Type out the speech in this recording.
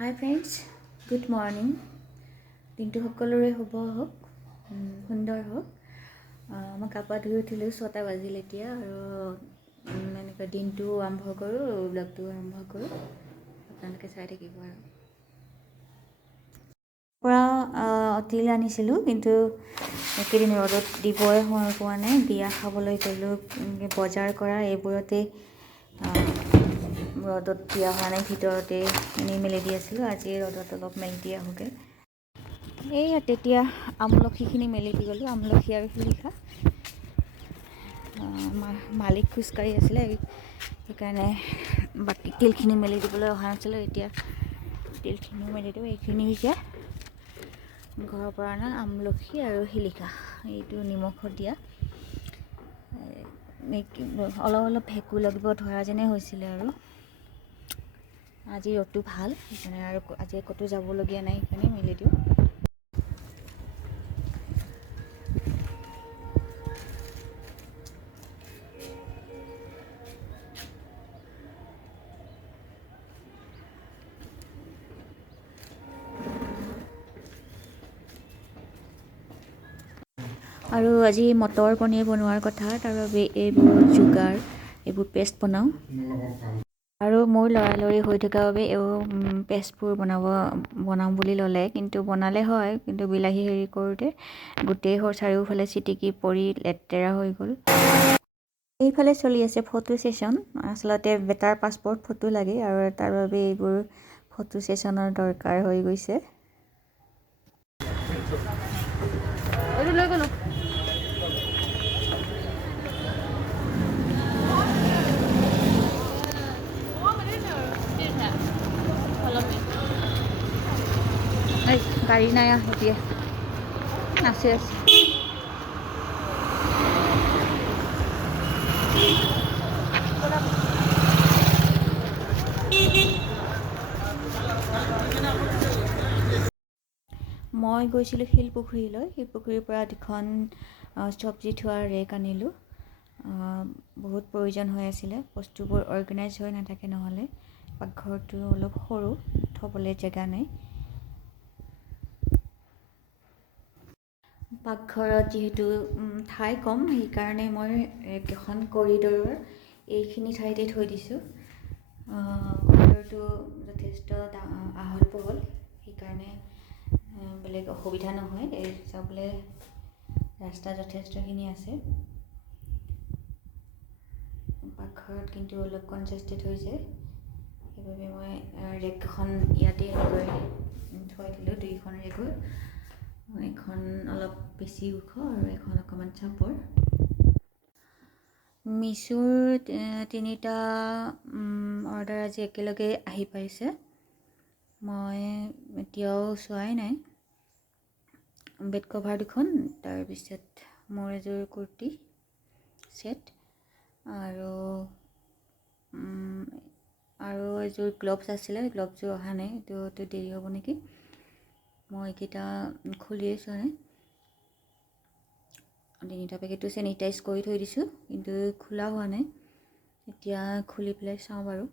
Hi friends, good morning. দিনটো সকলোৰে শুভ হওক, সুন্দৰ হওক। মই কাপা ধুই উঠিলোঁ 6টা বাজিল এতিয়া আৰু এনেকৈ দিনটো আৰম্ভ কৰোঁ, ব্লগটো আৰম্ভ কৰোঁ। আপোনালোকে চাই থাকিব আৰু পৰা তিল আনিছিলোঁ, কিন্তু একেদিন ৰ'দত দিবই সময় পোৱা নাই। বিয়া খাবলৈ গ'লোঁ, বজাৰ কৰা এইবোৰতেই ৰ'দত দিয়া হোৱা নাই, ভিতৰতে এনেই মেলি দি আছিলোঁ। আজি ৰ'দত অলপ মেলি দি আহোঁগৈ। এইয়া তেতিয়া আমলখিখিনি মেলি দি গ'লোঁ, আমলখি আৰু শিলিখা। মালিক খোজকাঢ়ি আছিলে, সেইকাৰণে বাকী তিলখিনি মেলি দিবলৈ অহা নাছিলোঁ। এতিয়া তিলখিনিও মেলি দিওঁ। এইখিনি হৈছে ঘৰৰ পৰা অনা আমলখি আৰু শিলিখা, এইটো নিমখত দিয়া। অলপ অলপ ভেঁকুৰ লাগিব ধৰা যেনে হৈছিলে আৰু আজি ৰ'দটো ভাল, সেইকাৰণে আৰু আজি ক'তো যাবলগীয়া নাই, সেইকাৰণে মেলি দিওঁ। আৰু আজি মটৰ পনীৰ বনোৱাৰ কথা, তাৰ বাবে এইবোৰ যোগাৰ, এইবোৰ পেষ্ট বনাওঁ। আৰু মোৰ লৰালৰি হৈ থকাৰ বাবে পেষ্টবোৰ বনাওঁ বুলি ল'লে, কিন্তু বনালে হয়, কিন্তু বিলাহী হেৰি কৰোঁতে গোটেই চাৰিওফালে চিটিকি পৰি লেতেৰা হৈ গ'ল। এইফালে চলি আছে ফটো ছেশ্যন। আচলতে বেটাৰ পাছপৰ্ট ফটো লাগে আৰু তাৰ বাবে এইবোৰ ফটো ছেশ্যনৰ দৰকাৰ হৈ গৈছে। লৈ গ'লো। গাড়ী নাই এতিয়া আছে মই গৈছিলোঁ শিলপুখুৰীলৈ। শিলপুখুৰীৰ পৰা দুখন চব্জি থোৱা ৰেক আনিলোঁ। বহুত প্ৰয়োজন হৈ আছিলে, বস্তুবোৰ অৰ্গেনাইজ হৈ নাথাকে নহ'লে। পাকঘৰটো অলপ সৰু, থ'বলৈ জেগা নাই। পাকঘৰত যিহেতু ঠাই কম, সেইকাৰণে মই এখন কৰিডৰৰ এইখিনি ঠাইতে থৈ দিছোঁ। কৰিডৰটো যথেষ্ট আহল বহল, সেইকাৰণে বেলেগ অসুবিধা নহয়। যাবলৈ ৰাস্তা যথেষ্টখিনি আছে। পাকঘৰত কিন্তু অলপ কনজেষ্টেড হৈ যায়, সেইবাবে মই ৰেকখন ইয়াতে এনেকৈ থৈ দিলোঁ। দুইখন ৰেকৰ, এখন অলপ বেছি ওখ আৰু এখন অকণমান চাপৰ। মিছোৰ 3টা অৰ্ডাৰ আজি একেলগে আহি পাইছে। মই এতিয়াও চোৱাই নাই। বেড কভাৰ দুখন, তাৰপিছত মোৰ এযোৰ কুৰ্তি ছেট আৰু এযোৰ গ্লভছ আছিলে, গ্লভছযোৰ অহা নাই। এইটো দেৰি হ'ব নেকি, মই এইকেইটা খুলিয়ে চোৱা নাই। 3টা পেকেটটো চেনিটাইজ কৰি থৈ দিছোঁ, কিন্তু খোলা হোৱা নাই। এতিয়া খুলি পেলাই চাওঁ বাৰু।